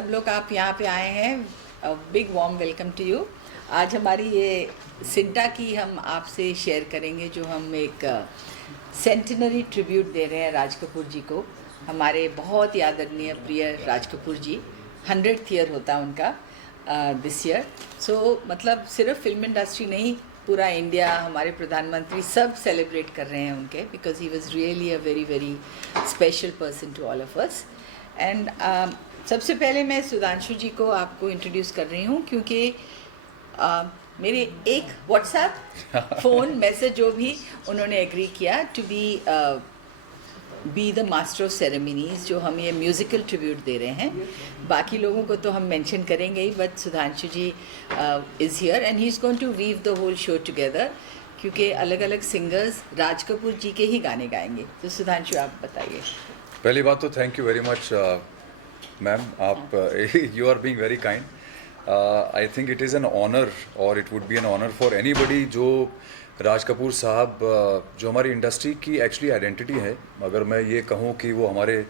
सब लोग आप यहाँ पे आए हैं, big warm welcome to you. आज हमारी ये सिंटा की हम आपसे शेयर करेंगे, जो हम एक सेंटिनरी ट्रिब्यूट दे रहे हैं राज कपूर जी को। हमारे बहुत ही आदरणीय प्रिय राज कपूर जी, 100th ईयर होता है उनका दिस ईयर। सो मतलब सिर्फ फिल्म इंडस्ट्री नहीं, पूरा इंडिया, हमारे प्रधानमंत्री सब सेलिब्रेट कर रहे हैं उनके, because he was really a very very special person to all of us. And सबसे पहले मैं सुधांशु जी को आपको इंट्रोड्यूस कर रही हूँ, क्योंकि मेरे एक व्हाट्सएप फ़ोन मैसेज जो भी उन्होंने एग्री किया to be the master of ceremonies, जो हम ये म्यूज़िकल ट्रिब्यूट दे रहे हैं। बाकी लोगों को तो हम मेंशन करेंगे ही, but Sudhanshu ji is here and he is going to weave the whole show together, क्योंकि अलग अलग सिंगर्स राज कपूर जी के ही गाने गाएंगे। तो सुधांशु, आप बताइए। पहली बात तो thank you very much ma'am, आप you are being very kind. I think it is an honour, और it would be an honour for anybody जो राज कपूर साहब जो हमारी इंडस्ट्री की एक्चुअली आइडेंटिटी है। अगर मैं ये कहूँ कि वो हमारे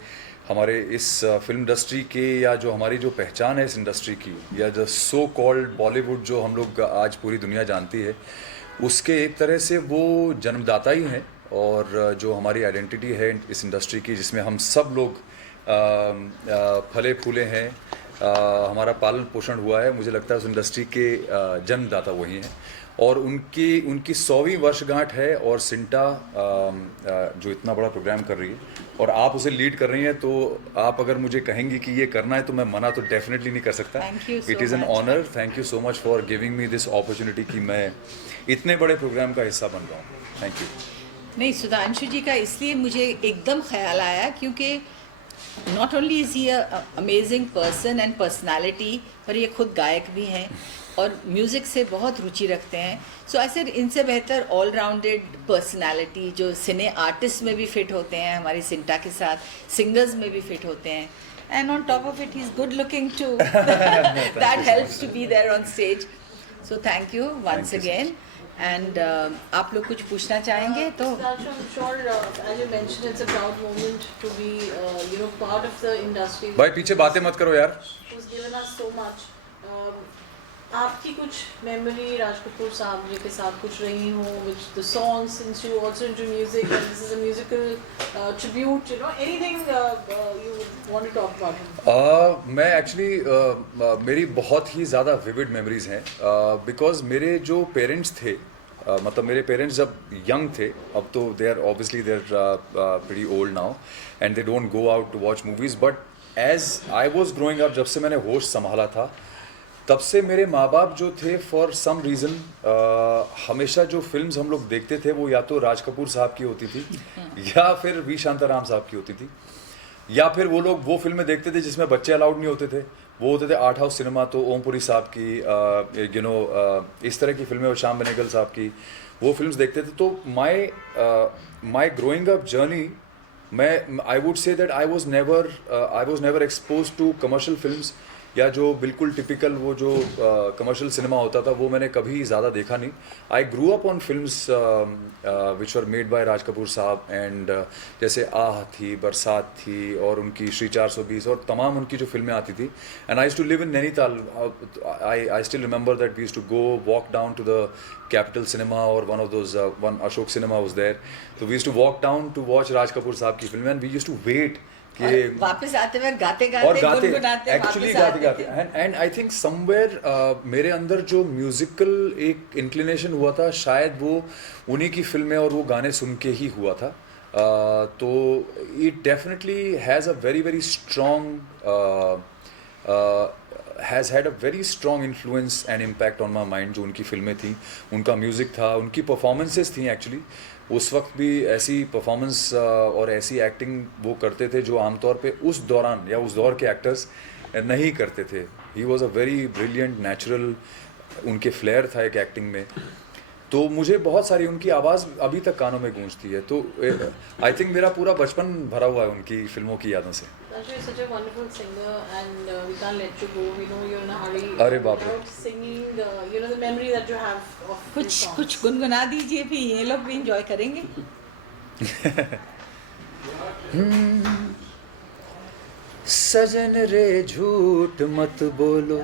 इस फिल्म इंडस्ट्री के, या जो हमारी जो पहचान है इस इंडस्ट्री की, या जो सो कॉल्ड बॉलीवुड जो हम लोग आज पूरी दुनिया जानती है, उसके एक तरह से वो जन्मदाता ही हैं। और जो हमारी आइडेंटिटी है इस इंडस्ट्री की, जिसमें हम सब लोग फले फूले हैं, हमारा पालन पोषण हुआ है, मुझे लगता है उस इंडस्ट्री के जन्मदाता वही हैं। और उनकी 100वीं वर्षगांठ है, और सिंटा जो इतना बड़ा प्रोग्राम कर रही है और आप उसे लीड कर रही हैं, तो आप अगर मुझे कहेंगी कि ये करना है तो मैं मना तो डेफिनेटली नहीं कर सकता। It is an honour. Thank you so much for giving me this opportunity कि मैं इतने बड़े प्रोग्राम का हिस्सा बन रहा हूँ। Thank you. नहीं, सुधांशु जी का इसलिए मुझे एकदम ख्याल आया, क्योंकि not only is he a amazing person and personality, पर ये खुद गायक भी हैं और म्यूज़िक से बहुत रुचि रखते हैं। सो ऐसे इनसे बेहतर ऑल राउंडेड पर्सनालिटी जो सिने आर्टिस्ट में भी फिट होते हैं, हमारी सिंटा के साथ सिंगर्स में भी फिट होते हैं, and on top of it he is good looking too, that helps to be there on stage. So thank you once again. And आप लोग कुछ पूछना चाहेंगे तो? भाई पीछे बातें मत करो यार। आपकी कुछ मेमोरी राज कपूर साहब जी के साथ कुछ रही हो, which the songs, since you also into music and this is a musical tribute, you know, anything you want to talk about him? मैं एक्चुअली मेरी बहुत ही ज़्यादा विविड मेमोरीज हैं, बिकॉज मेरे जो पेरेंट्स थे, मतलब मेरे पेरेंट्स जब यंग थे, अब तो they are obviously they are pretty old now and they don't go out to watch movies, but as I was growing up, जब से मैंने होश संभाला था, तब से मेरे माँ बाप जो थे, फॉर सम रीज़न हमेशा जो फिल्म्स हम लोग देखते थे वो या तो राज कपूर साहब की होती थी, या फिर वी शांताराम साहब की होती थी, या फिर वो लोग वो फिल्में देखते थे जिसमें बच्चे अलाउड नहीं होते थे, वो होते थे आर्ट हाउस सिनेमा, तो ओमपुरी साहब की इस तरह की फिल्में, और श्याम बेनेगल साहब की वो फिल्म्स देखते थे। तो my growing up journey, I would say that I was never expose to commercial films, या जो बिल्कुल टिपिकल वो जो कमर्शियल सिनेमा होता था वो मैंने कभी ज़्यादा देखा नहीं। I grew up on films which were made by Raj Kapoor sahab, and जैसे आह थी, बरसात थी, और उनकी श्री 420 और तमाम उनकी जो फिल्में आती थी। And I used to live in Nainital. I still remember that we used to go walk down to the capital cinema, और one Ashok cinema was there, तो we used to walk down to watch Raj Kapoor sahab की फिल्में, and we used to wait कि वापस आते हुए गाते actually गाते एंड आई थिंक समवेयर मेरे अंदर जो म्यूजिकल एक इंक्लिनेशन हुआ था, शायद वो उन्हीं की फिल्में और वो गाने सुन के ही हुआ था। तो it definitely has a very very strong has had a very strong influence and impact on my mind. जो उनकी फिल्में थी, उनका म्यूज़िक था, उनकी परफॉर्मेंसेस थी, एक्चुअली उस वक्त भी ऐसी परफॉर्मेंस और ऐसी एक्टिंग वो करते थे जो आमतौर पे उस दौरान या उस दौर के एक्टर्स नहीं करते थे। He was a very brilliant natural, उनके फ्लेयर था एक एक्टिंग में। तो मुझे बहुत सारी उनकी आवाज़ अभी तक कानों में गूंजती है। तो आई थिंक मेरा पूरा बचपन भरा हुआ है उनकी फिल्मों की यादों से। अरे बाप रे, कुछ गुनगुना दीजिए भी, ये लोग भी इंजॉय करेंगे। सजन रे झूठ मत बोलो,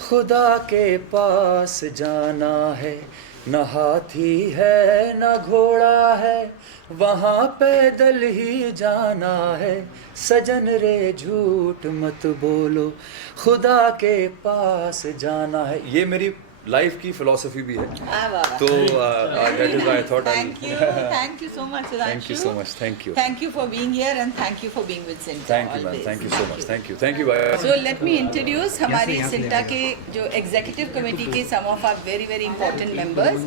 खुदा के पास जाना है, न हाथी है न घोड़ा है, वहाँ पैदल ही जाना है। सजन रे झूठ मत बोलो, खुदा के पास जाना है। ये मेरी लाइफ की फिलॉसफी भी है। तो that is why I thought thank you so much, Sudhanshu. Thank you so much. Thank you. Thank you for being here and thank you for being with Sinta. Thank you, ma'am. always. Thank you so much. Thank you. Bye. So let me introduce हमारी सिंटा के जो executive committee के some of our very very important members.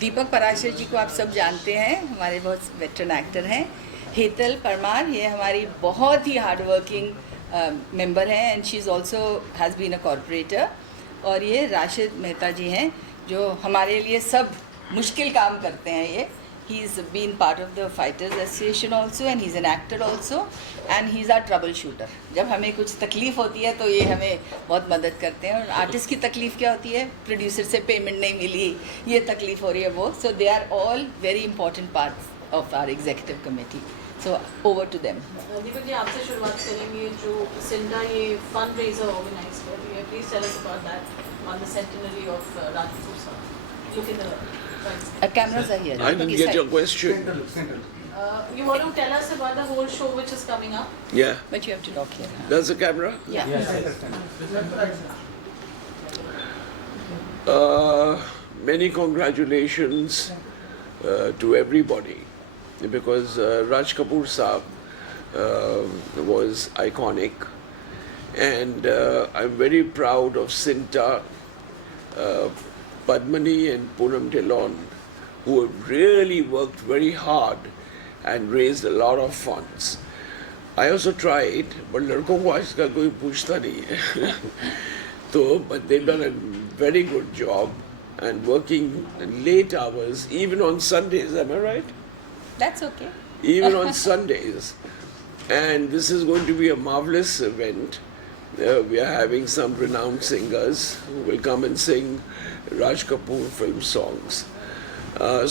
दीपक पराशर जी को आप सब जानते हैं, हमारे बहुत वेटरन एक्टर हैं। हेतल परमार, ये हमारी बहुत ही हार्ड वर्किंग मेंबर हैं and she is also has been a corporator. और ये राशिद मेहता जी हैं जो हमारे लिए सब मुश्किल काम करते हैं। ये he is been part of the fighters association also and he is an actor also and he is our trouble shooter. जब हमें कुछ तकलीफ़ होती है तो ये हमें बहुत मदद करते हैं। और आर्टिस्ट की तकलीफ़ क्या होती है, प्रोड्यूसर से पेमेंट नहीं मिली, ये तकलीफ़ हो रही है वो। So they are all very important parts of our executive committee. So over to them. Deepak ji, आपसे शुरुआत करेंगे। जो सिंटा ये फंड रेजर ऑर्गेनाइज कर रही है, please tell us about that on the centenary of Raj Kapoor sahab. Look in the cameras are here. I didn't Okay, get side. your question. You want to tell us about the whole show which is coming up? Yeah. But you have to talk here. That's the camera. Yeah. Many congratulations to everybody, because Raj Kapoor Saab was iconic, and I'm very proud of Sinta, Padmani and Poonam Dillon, who have really worked very hard and raised a lot of funds. I also tried, but लड़कों को आजकल कोई पूछता नहीं है। तो but they've done a very good job and working late hours, even on Sundays. Am I right? That's okay. Even on Sundays. And this is going to be a marvelous event. We are having some renowned singers who will come and sing Raj Kapoor film songs.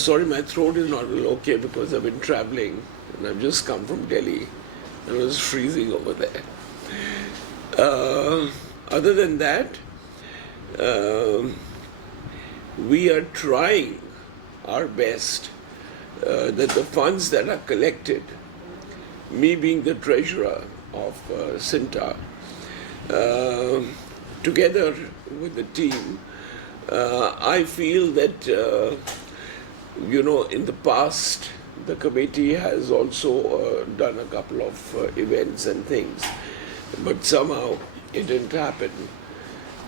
Sorry, my throat is not okay because I've been traveling and I've just come from Delhi and it was freezing over there. Other than that, we are trying our best that the funds that are collected, me being the treasurer of Sinta, together with the team, I feel that, in the past, the committee has also done a couple of events and things, but somehow it didn't happen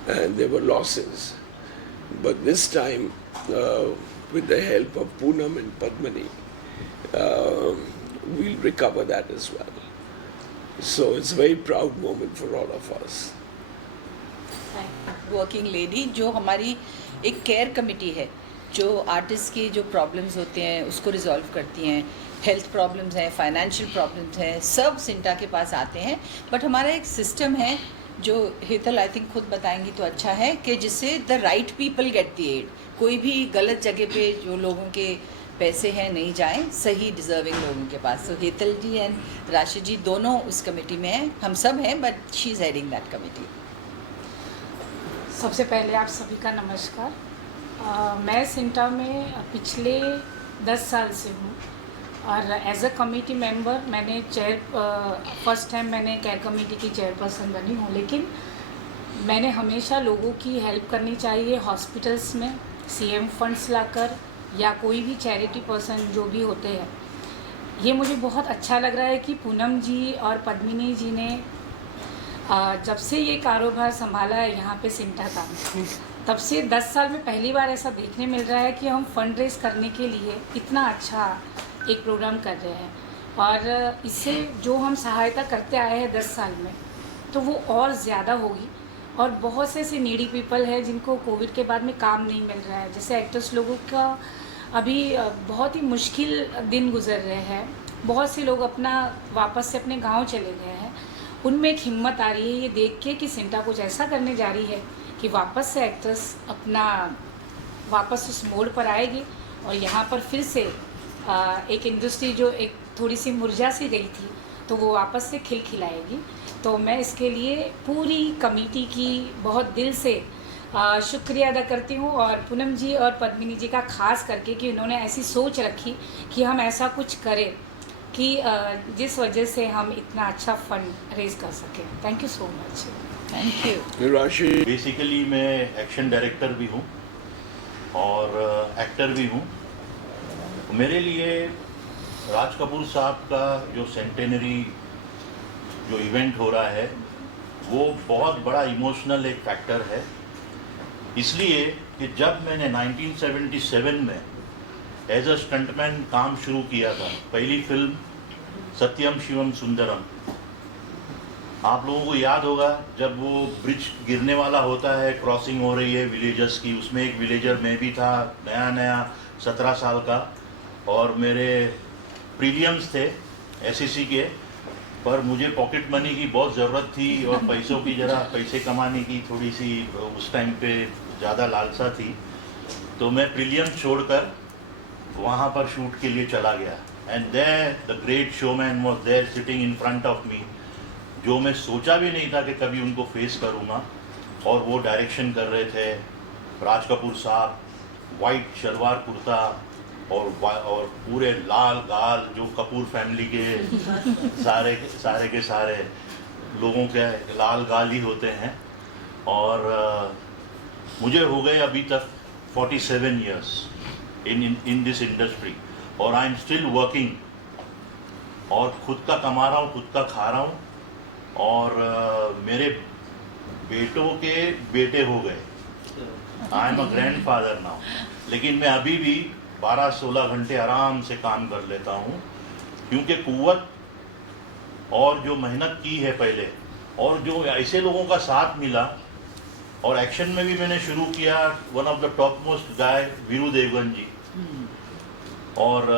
and there were losses. But this time, with the help of Poonam and Padmani, we'll recover that as well. So it's a very proud moment for all of us. Working lady जो हमारी एक care committee है, जो artist की जो problems होते हैं उसको रिजॉल्व करती हैं। हेल्थ प्रॉब्लम्स हैं, फाइनेंशियल प्रॉब्लम्स हैं, सब सिंटा के पास आते हैं। बट हमारा एक सिस्टम है जो हेतल आई थिंक खुद बताएंगी तो अच्छा है, कि जिससे the right people get the aid. कोई भी गलत जगह पे जो लोगों के पैसे हैं नहीं जाएं, सही डिज़र्विंग लोगों के पास। तो हेतल जी एंड राशिद जी दोनों उस कमेटी में हैं, हम सब हैं, but she is heading that committee. सबसे पहले आप सभी का नमस्कार। मैं सिंटा में पिछले 10 साल से हूँ और एज अ कमेटी मेंबर मैंने फर्स्ट टाइम मैंने केयर कमेटी की चेयरपर्सन बनी हूँ। लेकिन मैंने हमेशा लोगों की हेल्प करनी चाहिए, हॉस्पिटल्स में सीएम फंड्स लाकर या कोई भी चैरिटी पर्सन जो भी होते हैं। ये मुझे बहुत अच्छा लग रहा है कि पूनम जी और पद्मिनी जी ने जब से ये कारोबार संभाला है यहाँ पे सिंटा का, तब से 10 साल में पहली बार ऐसा देखने मिल रहा है कि हम फंड रेज करने के लिए इतना अच्छा एक प्रोग्राम कर रहे हैं। और इससे जो हम सहायता करते आए हैं 10 साल में, तो वो और ज़्यादा होगी। और बहुत से ऐसे नीडी पीपल हैं जिनको कोविड के बाद में काम नहीं मिल रहा है। जैसे एक्टर्स लोगों का अभी बहुत ही मुश्किल दिन गुजर रहे हैं। बहुत से लोग अपना वापस से अपने गांव चले गए हैं। उनमें एक हिम्मत आ रही है ये देख के कि सिंटा कुछ ऐसा करने जा रही है कि वापस से एक्टर्स अपना वापस उस मोड़ पर आएगी और यहाँ पर फिर से एक इंडस्ट्री जो एक थोड़ी सी मुरझा सी गई थी, तो वो वापस से खिलखिलाएगी। तो मैं इसके लिए पूरी कमेटी की बहुत दिल से शुक्रिया अदा करती हूँ, और पूनम जी और पद्मिनी जी का खास करके कि उन्होंने ऐसी सोच रखी कि हम ऐसा कुछ करें कि जिस वजह से हम इतना अच्छा फंड रेज कर सकें। Thank you so much. Thank you. राशि बेसिकली मैं एक्शन डायरेक्टर भी हूँ और एक्टर भी हूँ। मेरे लिए राज कपूर साहब का जो सेंटेनरी जो इवेंट हो रहा है वो बहुत बड़ा इमोशनल एक फैक्टर है, इसलिए कि जब मैंने 1977 में एज अ स्टंटमैन काम शुरू किया था, पहली फिल्म सत्यम शिवम सुंदरम, आप लोगों को याद होगा जब वो ब्रिज गिरने वाला होता है, क्रॉसिंग हो रही है विलेजर्स की, उसमें एक विलेजर मैं भी था, नया 17 साल का, और मेरे प्रीलियम्स थे एसएससी के, पर मुझे पॉकेट मनी की बहुत ज़रूरत थी और पैसों की पैसे कमाने की थोड़ी सी उस टाइम पे ज़्यादा लालसा थी, तो मैं प्रीलियम छोड़कर वहाँ पर शूट के लिए चला गया। And there the great showman was there sitting in front of me, जो मैं सोचा भी नहीं था कि कभी उनको फेस करूँगा, और वो डायरेक्शन कर रहे थे राज कपूर साहब, वाइट शलवार कुर्ता और पूरे लाल गाल, जो कपूर फैमिली के सारे के सारे लोगों के लाल गाल ही होते हैं। और मुझे हो गए अभी तक 47 ईयर्स इन दिस इंडस्ट्री, और आई एम स्टिल वर्किंग, और खुद का कमा रहा हूँ, खुद का खा रहा हूँ, और मेरे बेटों के बेटे हो गए, I am a grand father now, लेकिन मैं अभी भी 12-16 घंटे आराम से काम कर लेता हूँ, क्योंकि कुव्वत और जो मेहनत की है पहले, और जो ऐसे लोगों का साथ मिला, और एक्शन में भी मैंने शुरू किया, one of the top most guy Veeru Devgan ji, और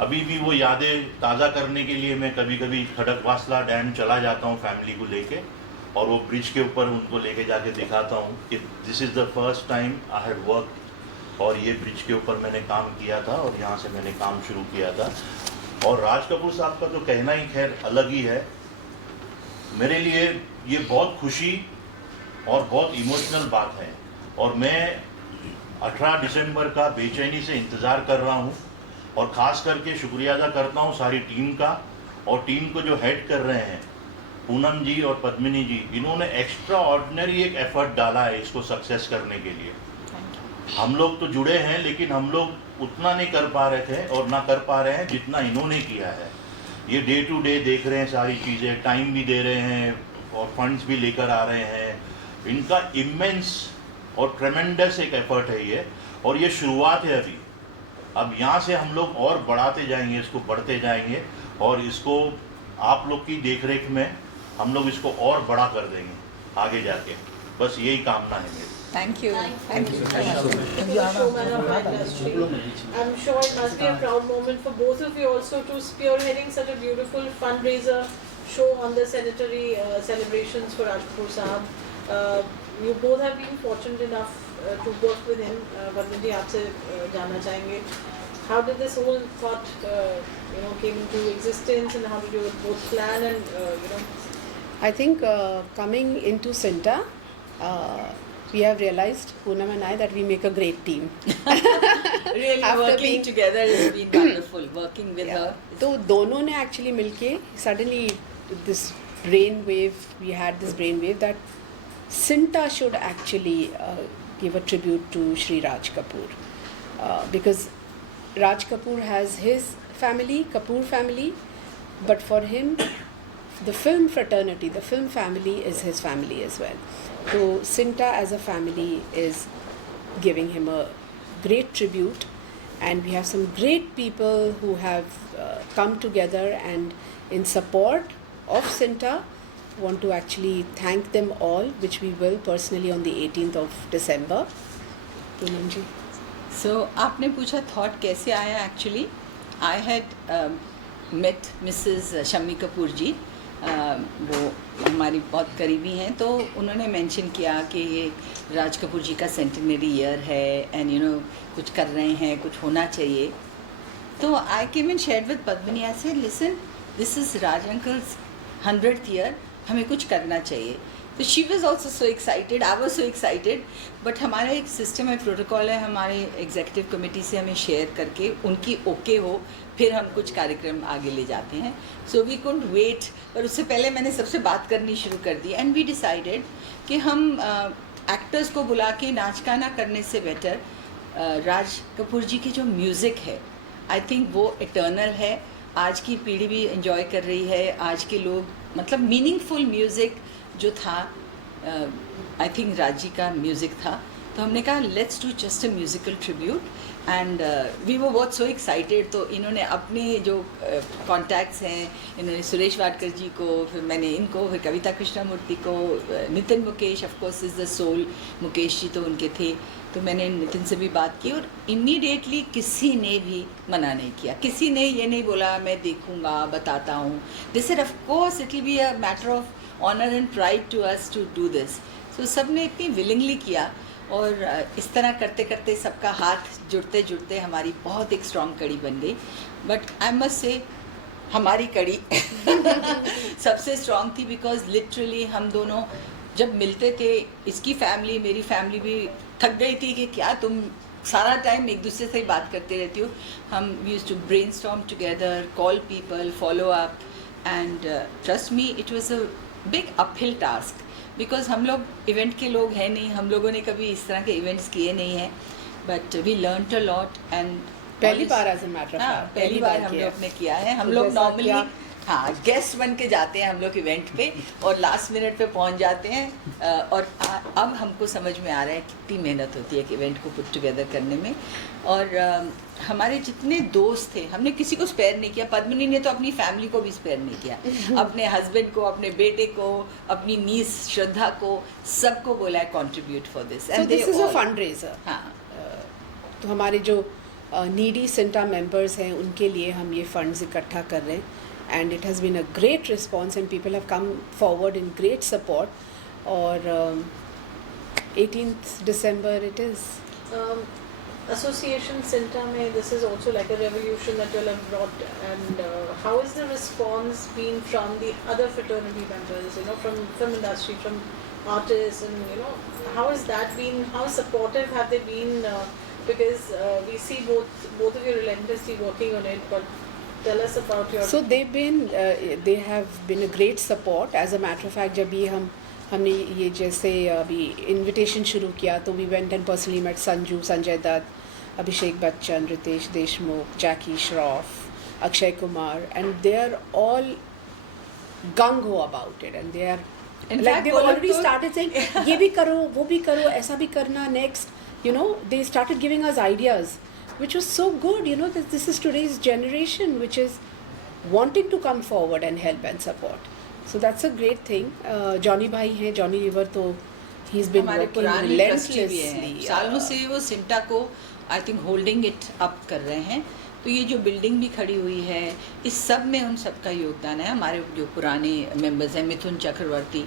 अभी भी वो यादें ताज़ा करने के लिए मैं कभी कभी खड़गवासला डैम चला जाता हूँ फैमिली को लेके, और वो ब्रिज के ऊपर उनको लेके जाके दिखाता हूँ कि this is the first time I had work, और ये ब्रिज के ऊपर मैंने काम किया था और यहाँ से मैंने काम शुरू किया था। और राज कपूर साहब का तो कहना ही खैर अलग ही है, मेरे लिए ये बहुत खुशी और बहुत इमोशनल बात है, और मैं 18 दिसंबर का बेचैनी से इंतज़ार कर रहा हूँ, और ख़ास करके शुक्रिया अदा करता हूँ सारी टीम का, और टीम को जो हेड कर रहे हैं पूनम जी और पद्मिनी जी, इन्होंने एक्स्ट्रा ऑर्डिनरी एक एफर्ट डाला है इसको सक्सेस करने के लिए। हम लोग तो जुड़े हैं, लेकिन हम लोग उतना नहीं कर पा रहे थे और ना कर पा रहे हैं जितना इन्होंने किया है। ये डे टू डे देख रहे हैं सारी चीज़ें, टाइम भी दे रहे हैं और फंड्स भी लेकर आ रहे हैं। इनका इमेंस और ट्रेमेंडस एक एफर्ट है ये, और ये शुरुआत है अभी। अब यहाँ से हम लोग और बढ़ाते जाएंगे, इसको बढ़ते जाएंगे, और इसको आप लोग की देखरेख में हम लोग इसको और बड़ा कर देंगे आगे जाके। बस यही कामना है मेरी। Thank you. Thank you. Showman of our industry. I'm sure it must be a proud moment for both of you also to spearheading such a beautiful fundraiser show on the centenary celebrations for Raj Kapoor Sahab. You both have been fortunate enough to work with him. Padma ji, aapse जानना चाहेंगे, how did this whole thought came into existence, and how did you both plan and I think coming into Cinta, we have realized, Poonam and I, that we make a great team. Really After working being- together has been wonderful. Working with her. तो दोनों ने actually मिलके suddenly this brain wave, we had this brain wave that Cinta should actually give a tribute to Shri Raj Kapoor, because Raj Kapoor has his family, Kapoor family, but for him, the film fraternity, the film family is his family as well. So Cinta as a family is giving him a great tribute, and we have some great people who have come together and in support of Cinta want to actually thank them all, which we will personally on the 18th of December. Poonam ji. So आपने पूछा thought कैसे आया। Actually I had met Mrs Shammi Kapoor ji, वो हमारी बहुत करीबी हैं, तो उन्होंने मेंशन किया कि ये राज कपूर जी का सेंटिनरी ईयर है एंड कुछ कर रहे हैं, कुछ होना चाहिए। तो I came and shared with Padmini, I said listen, this is Raj uncle's 100th year, हमें कुछ करना चाहिए. तो she was also so excited, I was so excited. But हमारा एक सिस्टम है, प्रोटोकॉल है हमारे एग्जीक्यूटिव कमेटी से, हमें शेयर करके उनकी ओके हो फिर हम कुछ कार्यक्रम आगे ले जाते हैं. So we couldn't wait. पर उससे पहले मैंने सबसे बात करनी शुरू कर दी एंड वी डिसाइडेड कि हम एक्टर्स को बुला के नाच गाना करने से बेटर राज कपूर जी की जो म्यूज़िक है, आई थिंक वो इटर्नल है. आज की पीढ़ी भी एंजॉय कर रही है. आज के लोग मतलब मीनिंगफुल म्यूज़िक जो था, आई थिंक राज जी का म्यूज़िक था. तो हमने कहा let's do just a musical tribute and we वो बहुत सो एक्साइटेड. तो इन्होंने अपने जो कॉन्टैक्ट्स हैं, इन्होंने सुरेश वाडकर जी को, फिर मैंने इनको, फिर कविता कृष्णमूर्ति को, Nitin Mukesh of course is the soul, Mukesh ji तो उनके थे. तो मैंने नितिन से भी बात की और इमीडिएटली किसी ने भी मना नहीं किया. किसी ने ये नहीं बोला मैं देखूंगा, बताता हूँ. They said of course it will be a matter of honour and pride to us to do this. So सब ने इतनी विलिंगली किया और इस तरह करते करते सबका हाथ जुड़ते जुड़ते हमारी बहुत एक स्ट्रॉन्ग कड़ी बन गई. बट आई मस्ट से हमारी कड़ी सबसे स्ट्रॉन्ग थी बिकॉज लिटरली हम दोनों जब मिलते थे, इसकी फैमिली मेरी फैमिली भी थक गई थी कि क्या तुम सारा टाइम एक दूसरे से ही बात करते रहती हो. हम we used to brainstorm together, call people, follow up and trust me it was a big uphill task because हम लोग इवेंट के लोग हैं नहीं, हम लोगों ने कभी इस तरह के इवेंट्स किए नहीं हैं. But we learned a lot and पहली बार as a matter of fact पहली बार हम लोग ने किया है. हम लोग नॉर्मली हाँ गेस्ट बन के जाते हैं हम लोग इवेंट पे और लास्ट मिनट पे पहुंच जाते हैं. और अब हमको समझ में आ रहा है कितनी मेहनत होती है एक इवेंट को पुट टुगेदर करने में. और हमारे जितने दोस्त थे हमने किसी को स्पेयर नहीं किया. पद्मिनी ने तो अपनी फैमिली को भी स्पेयर नहीं किया, अपने हस्बैंड को, अपने बेटे को, अपनी नीस श्रद्धा को, सबको बोला है contribute for this. And this is a fundraiser. हाँ, तो हमारे जो नीडी सिंटा मेंबर्स हैं उनके लिए हम ये फंड्स इकट्ठा कर रहे हैं. And it has been a great response and people have come forward in great support. और 18th December it is. Association Sinta mein, this is also like a revolution that you all have brought. And how has the response been from the other fraternity members, you know, from film industry, from artists, and you know, how has that been? How supportive have they been? Because we see both of you relentlessly working on it, but tell us about your. So they have been a great support. As a matter of fact, जब ये हमने ये जैसे अभी invitation शुरू किया तो we went and personally met Sanju, Sanjay Dutt, Abhishek Bachchan, Ritesh Deshmukh, Jackie Shroff, Akshay Kumar, and they are all gung ho about it and they are like they've already started saying ये भी करो, वो भी करो, ऐसा भी करना next. You know, they started giving us ideas, which was so good. You know, this is today's generation which is wanting to come forward and help and support. So that's a great thing. Johnny भाई हैं, Johnny River तो he's been working relentlessly. सालों से वो सिंटा को I think holding it up कर रहे हैं. तो ये जो बिल्डिंग भी खड़ी हुई है, इस सब में उन सब का योगदान है. हमारे जो पुराने मेंबर्स हैं, Mithun Chakraborty,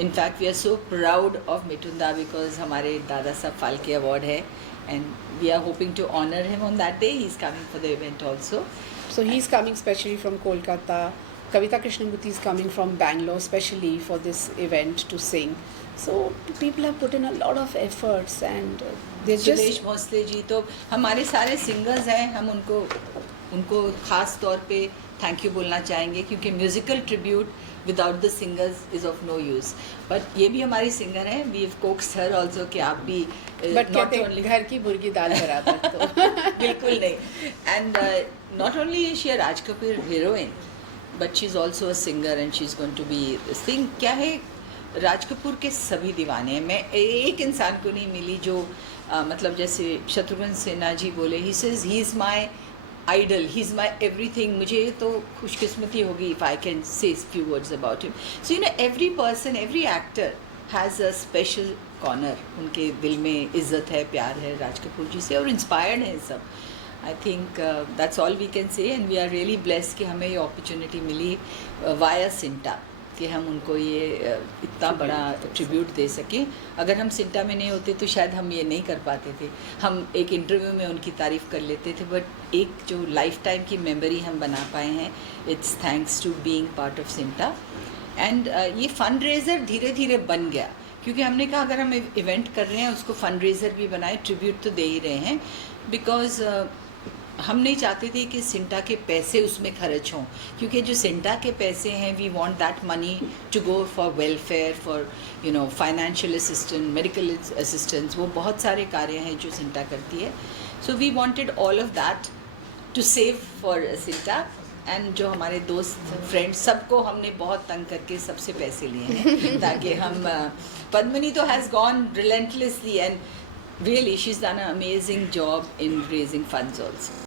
in fact we are so proud of Mithun da because हमारे दादा साहब फाल्के अवार्ड है and we are hoping to honor him on that day. He's coming for the event also. So he's coming specially from Kolkata. Kavita Krishnamurthy is coming from Bangalore specially for this event to sing. So people have put in a lot of efforts and they're just. Sudesh Bhosle ji तो हमारे सारे singers हैं. हम उनको ख़ास तौर पे thank you बोलना चाहेंगे क्योंकि musical tribute without the singers is of no use. But ये भी हमारी सिंगर हैं. We have coaxed her also कि आप भी बट कहते हैं घर की मुर्गी दाल बराबर तो बिल्कुल नहीं. And not only is she a Raj Kapoor heroine but she is also a singer and she is going to be sing. क्या है, राज कपूर के सभी दीवाने हैं. मैं एक इंसान को नहीं मिली जो मतलब जैसे शत्रुघ्न सिन्हा जी बोले, he says he is my idol, he is my everything. मुझे तो खुशकिस्मती होगी if I can say few words about him. So you know every person, every actor has a special corner. उनके दिल में इज़्ज़त है, प्यार है राज कपूर जी से और इंस्पायर्ड हैं सब. I think that's all we can say and we are really blessed कि हमें ये अपॉर्चुनिटी मिली वाया सिंटा कि हम उनको ये इतना बड़ा ट्रिब्यूट दे सकें. अगर हम सिंटा में नहीं होते तो शायद हम ये नहीं कर पाते थे. हम एक इंटरव्यू में उनकी तारीफ़ कर लेते थे बट एक जो लाइफ टाइम की मेमोरी हम बना पाए हैं, it's thanks to being part of CINTAA. And ये फंड रेज़र धीरे धीरे बन गया, क्योंकि हमने कहा अगर हम इवेंट कर रहे हैं उसको फंड रेज़र भी बनाए, ट्रिब्यूट तो दे ही रहे हैं, बिकॉज हम नहीं चाहते थे कि सिंटा के पैसे उसमें खर्च हों, क्योंकि जो सिंटा के पैसे हैं we want that money to go for welfare, for you know financial assistance, medical assistance, वो बहुत सारे कार्य हैं जो सिंटा करती है. So we wanted all of that to save for CINTAA. And जो हमारे दोस्त फ्रेंड्स सबको हमने बहुत तंग करके सबसे पैसे लिए हैं ताकि हम पद्मिनी तो has gone relentlessly and really she's done an amazing job in raising funds also.